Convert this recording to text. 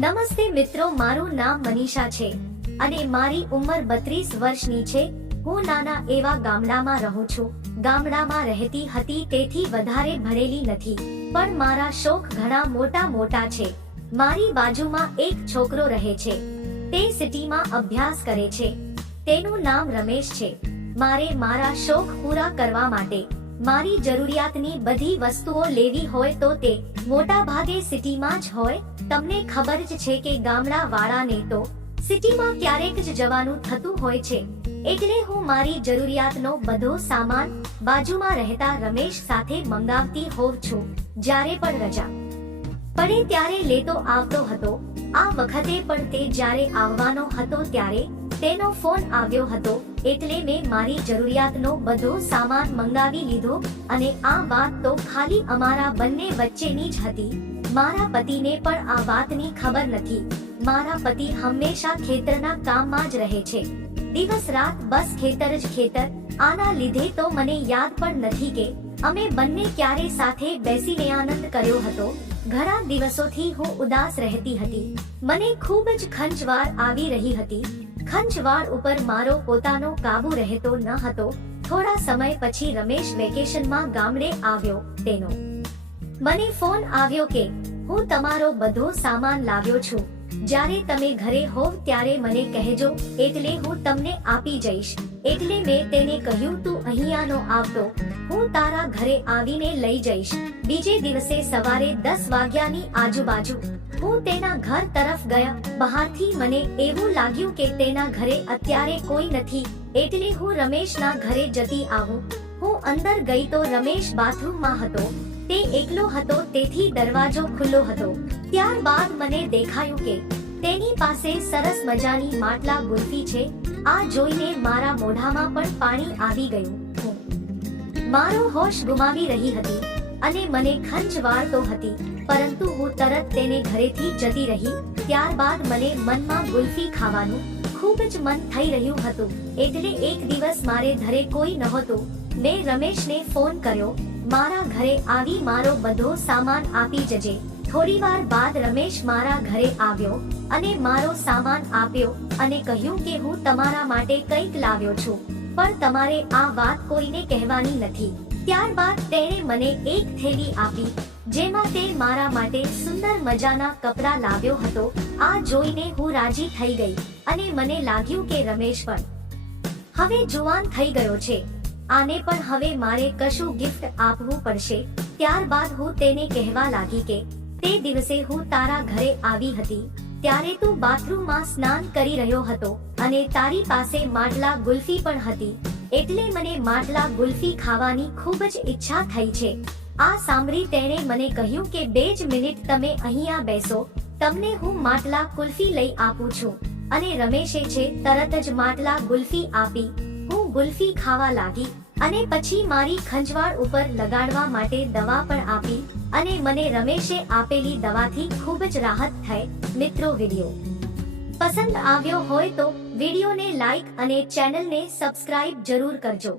નમસ્તે મિત્રો, મારું નામ મનીષા છે અને મારી ઉંમર 32 વર્ષની છે। હું નાના એવા ગામડામાં રહું છું। ગામડામાં રહેતી હતી તેથી વધારે ભણેલી નથી, પણ મારા શોખ ઘણા મોટા છે। મારી બાજુમાં એક છોકરો રહે છે, તે સિટીમાં અભ્યાસ કરે છે। તેનું નામ રમેશ છે। મારે મારા શોખ પૂરા કરવા માટે મારી જરૂરિયાતની બધી વસ્તુઓ લેવી હોય તો તે મોટા ભાગે સિટીમાં જ હોય। તમને ખબર જ છે કે ગામડા વાળાને તો સિટીમાં ક્યારેક જ જવાનું થતું હોય છે, એટલે હું મારી જરૂરિયાતનો બધો સામાન બાજુમાં રહેતા રમેશ સાથે મંગાવતી હોઉં છું। જ્યારે પણ રજા પડે ત્યારે લેતો આવતો હતો। આ વખતે પણ તે જ્યારે આવવાનો હતો ત્યારે તેનો ફોન આવ્યો હતો, એટલે મેં મારી જરૂરિયાતનો બધો સામાન મંગાવી લીધો। અને આ વાત તો ખાલી અમારા બંને વચ્ચેની જ હતી। મારા પતિને પણ આ વાતની ખબર નથી। મારા પતિ હંમેશા ખેતરના કામમાં જ રહે છે, દિવસ રાત બસ ખેતર જ ખેતર। આના લીધે તો મને યાદ પણ નથી કે અમે બંને ક્યારે સાથે બેસીને આનંદ કર્યો હતો। ઘણા દિવસોથી હું ઉદાસ રહેતી હતી। મને ખૂબ જ ખંજવાળ આવી રહી હતી। ખંજવાળ ઉપર મારો પોતાનો કાબુ રહેતો ન હતો। થોડા સમય પછી રમેશ વેકેશનમાં ગામડે આવ્યો। તેનો મને ફોન આવ્યો કે હું તમારો બધો સામાન લાવ્યો છું, જ્યારે તમે ઘરે હોવ ત્યારે મને કહેજો, એટલે હું તમને આપી જઈશ। એટલે મેં તેને કહ્યું, તું અહીંયા નો આવતો, હું તારા ઘરે આવીને લઈ જઈશ। બીજે દિવસે સવારે 10 વાગ્યાની આજુબાજુ હું તેના ઘર તરફ ગયા। બહારથી મને એવું લાગ્યું કે તેના ઘરે અત્યારે કોઈ નથી, એટલે હું રમેશના ઘરે જતી આવું। હું અંદર ગઈ તો રમેશ બાથરૂમમાં હતો। તે એકલો હતો તેથી દરવાજો ખુલ્લો હતો। ત્યારબાદ મને દેખાયું કે તેની પાસે સરસ મજાની માટલા ગુલ્ફી છે। આ જોઈને મારા મોઢામાં પણ પાણી આવી ગયું। હું મારો હોશ ગુમાવી રહી હતી અને મને ખંજવાળ તો હતી, પરંતુ હું તરત તેને ઘરેથી જતી રહી। ત્યારબાદ મને મનમાં ગુલ્ફી ખાવાનું ખૂબ જ મન થઈ રહ્યું હતું, એટલે એક દિવસ મારે ઘરે કોઈ નહોતું। મેં રમેશને ફોન કર્યો, મારા ઘરે આવી મારો બધો સામાન આપી જજે। થોડીવાર બાદ રમેશ મારા ઘરે આવ્યો અને મારો સામાન આપ્યો અને કહ્યું કે હું તમારા માટે કંઈક લાવ્યો છું, પણ તમારે આ વાત કોઈને કહેવાની નથી। ત્યારબાદ તેણે મને એક થેલી આપી, જેમાં તે મારા માટે સુંદર મજાના કપડાં લાવ્યો હતો। આ જોઈને હું રાજી થઈ ગઈ અને મને લાગ્યું કે રમેશ પણ હવે જુવાન થઈ ગયો છે, આને પણ હવે મારે કશું ગિફ્ટ આપવું પડશે। ત્યારબાદ હું તેને કહેવા લાગી કે તે દિવસે હું તારા ઘરે આવી હતી ત્યારે તું બાથરૂમમાં સ્નાન કરી રહ્યો હતો અને તારી પાસે માટલા ગુલ્ફી પણ હતી, એટલે મને માટલા ગુલ્ફી ખાવાની ખૂબ જ ઈચ્છા થઈ છે। આ સાંભળી તેણે મને કહ્યું કે 2 જ મિનિટ તમે અહીંયા બેસો, તમને હું માટલા ગુલ્ફી લઈ આપું છું। અને રમેશે છે તરત જ માટલા ગુલ્ફી આપી। હું ગુલ્ફી ખાવા લાગી અને પછી મારી ખંજવાળ ઉપર લગાડવા માટે દવા પણ આપી અને મને રમેશે આપેલી દવાથી ખૂબ જ રાહત થઈ। મિત્રો, વિડિયો પસંદ આવ્યો હોય તો વિડિયોને લાઈક અને ચેનલને સબસ્ક્રાઇબ જરૂર કરજો।